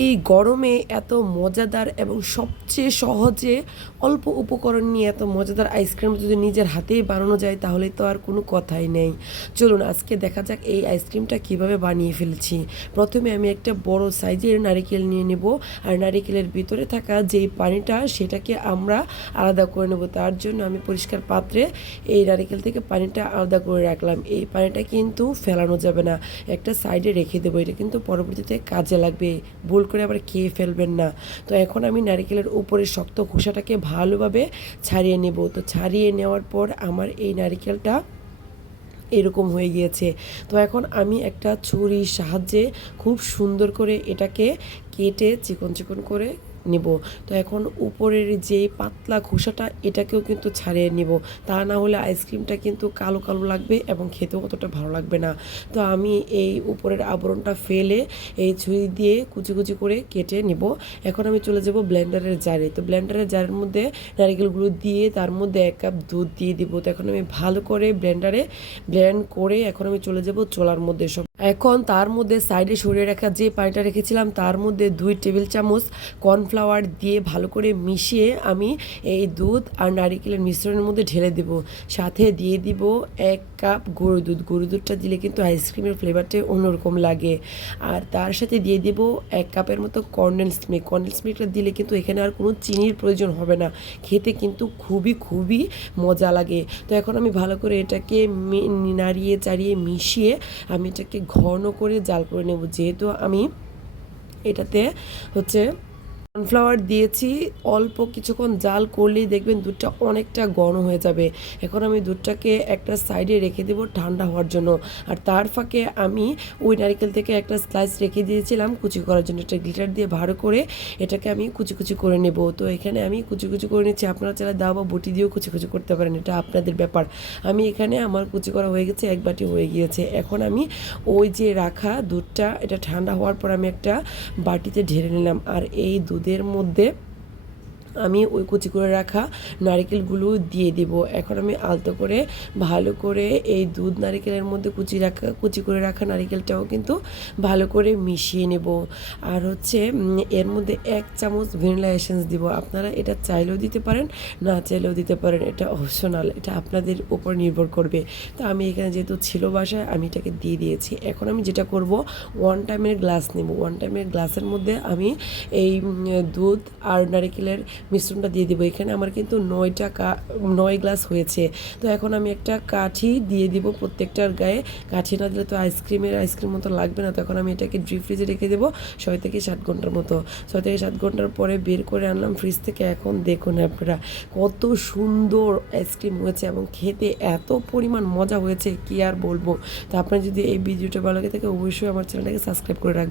এই গরমে এত মজাদার এবং সবচেয়ে সহজে অল্প উপকরণ নিয়ে এত মজাদার আইসক্রিম যদি নিজের হাতেই বানানো যায় তাহলে তো আর কোনো কথাই নেই। চলুন আজকে দেখা যাক এই আইসক্রিমটা কিভাবে বানিয়ে ফেলেছি। প্রথমে আমি একটা বড় সাইজের নারিকেল নিয়ে নেব, আর নারিকেলের ভিতরে থাকা যেই পানিটা সেটাকে আমরা আলাদা করে নেব। তার জন্য আমি পরিষ্কার পাত্রে এই নারিকেল থেকে পানিটা আলাদা করে রাখলাম। এই পানিটা কিন্তু ফেলানো যাবে না, একটা সাইডে রেখে দেবো। এটা কিন্তু পরবর্তীতে কাজে লাগবে, ভুল করে আবার খেয়ে ফেলবেন না। তো এখন আমি নারকেলের উপরে শক্ত খোসাটাকে ভালোভাবে ছাড়িয়ে নেব। তো ছাড়িয়ে নেওয়ার পর আমার এই নারকেলটা এরকম হয়ে গিয়েছে। তো এখন আমি একটা ছুরির সাহায্যে খুব সুন্দর করে এটাকে কেটে চিকন চিকন করে নিব। তো এখন উপরের যে পাতলা খোসাটা এটাকেও কিন্তু ছাড়িয়ে নিব, তা না হলে আইসক্রিমটা কিন্তু কালো কালো লাগবে এবং খেতেও অতটা ভালো লাগবে না। তো আমি এই উপরের আবরণটা ফেলে এই ছুরি দিয়ে কুচি কুচি করে কেটে নিব। এখন আমি চলে যাব ব্লেন্ডারের জারে। তো ব্লেন্ডারের জারের মধ্যে নারকেলগুলো দিয়ে তার মধ্যে 1 কাপ দুধ দিয়ে দিব। তো এখন আমি ভালো করে ব্লেন্ডারে ব্লেন্ড করে এখন আমি চলে যাব চোলার মধ্যে। এখন তার মধ্যে সাইডে সরিয়ে রাখা যে পানিটা রেখেছিলাম তার মধ্যে 2 টেবিল চামচ কর্নফ্লাওয়ার দিয়ে ভালো করে মিশিয়ে আমি এই দুধ আর নারিকেলের মিশ্রণের মধ্যে ঢেলে দেব। সাথে দিয়ে দিব 1 কাপ গরুর দুধ। গরুর দুধটা দিলে কিন্তু আইসক্রিমের ফ্লেভারটা অন্যরকম লাগে। আর তার সাথে দিয়ে দিব 1 কাপের মতো কনডেন্সড মিল্ক। কনডেন্সড মিল্কটা দিলে কিন্তু এখানে আর কোনো চিনির প্রয়োজন হবে না, খেতে কিন্তু খুবই খুবই মজা লাগে। তো এখন আমি ভালো করে এটাকে নাড়িয়ে চাড়িয়ে মিশিয়ে আমি এটাকে ঘন করে জাল করে নেব। যেহেতু আমি এটাতে হচ্ছে কর্নফ্লাওয়ার দিয়েছি, অল্প কিছুক্ষণ জাল করলেই দেখবেন দুধটা অনেকটা ঘন হয়ে যাবে। এখন আমি দুধটাকে একটা সাইডে রেখে দেবো ঠান্ডা হওয়ার জন্য। আর তার ফাঁকে আমি ওই নারকেল থেকে একটা স্লাইস রেখে দিয়েছিলাম কুচি করার জন্য। এটা গ্লিটার দিয়ে ভালো করে এটাকে আমি কুচি কুচি করে নেব। তো এখানে আমি কুচি কুচি করে নিচ্ছি, আপনারা চাইলে দাও বা বটি দিয়েও কুচি কুচি করতে পারেন, এটা আপনাদের ব্যাপার। আমি এখানে আমার কুচি করা হয়ে গেছে, 1 বাটি হয়ে গিয়েছে। এখন আমি ওই যে রাখা দুধটা এটা ঠান্ডা হওয়ার পর আমি একটা বাটিতে ঢেলে নিলাম। আর এই দুধের মধ্যে আমি ওই কুচি করে রাখা নারকেলগুলো দিয়ে দিব। এখন আমি আলতো করে ভালো করে এই দুধ নারকেলের মধ্যে কুচি করে রাখা নারকেলটাও কিন্তু ভালো করে মিশিয়ে নেব। আর হচ্ছে এর মধ্যে 1 চামচ ভ্যানিলা এসেন্স দিব। আপনারা এটা চাইলেও দিতে পারেন, না চাইলেও দিতে পারেন, এটা অপশনাল, এটা আপনাদের উপর নির্ভর করবে। তো আমি এখানে যেহেতু ছিল বাসায় আমি এটাকে দিয়ে দিয়েছি। এখন আমি যেটা করব, 1 টাইমের গ্লাস নেব। 1 টাইমের গ্লাসের মধ্যে আমি এই দুধ আর নারকেলের মিশ্রণটা দিয়ে দিব। এখানে আমার কিন্তু 9 গ্লাস হয়েছে। তো এখন আমি একটা কাঠি দিয়ে দিব প্রত্যেকটার গায়ে। কাঠি না দিলে তো আইসক্রিম মতো লাগবে না। তখন আমি এটাকে ডিপ ফ্রিজে রেখে দেবো 6 থেকে 7 ঘন্টার মতো। 6 থেকে 7 ঘন্টার পরে বের করে আনলাম ফ্রিজ থেকে। এখন দেখুন আপনারা কত সুন্দর আইসক্রিম হয়েছে এবং খেতে এত পরিমাণ মজা হয়েছে কি আর বলবো। তো আপনার যদি এই ভিডিওটা ভালো লাগে থাকে অবশ্যই আমার চ্যানেলটাকে সাবস্ক্রাইব করে রাখবেন।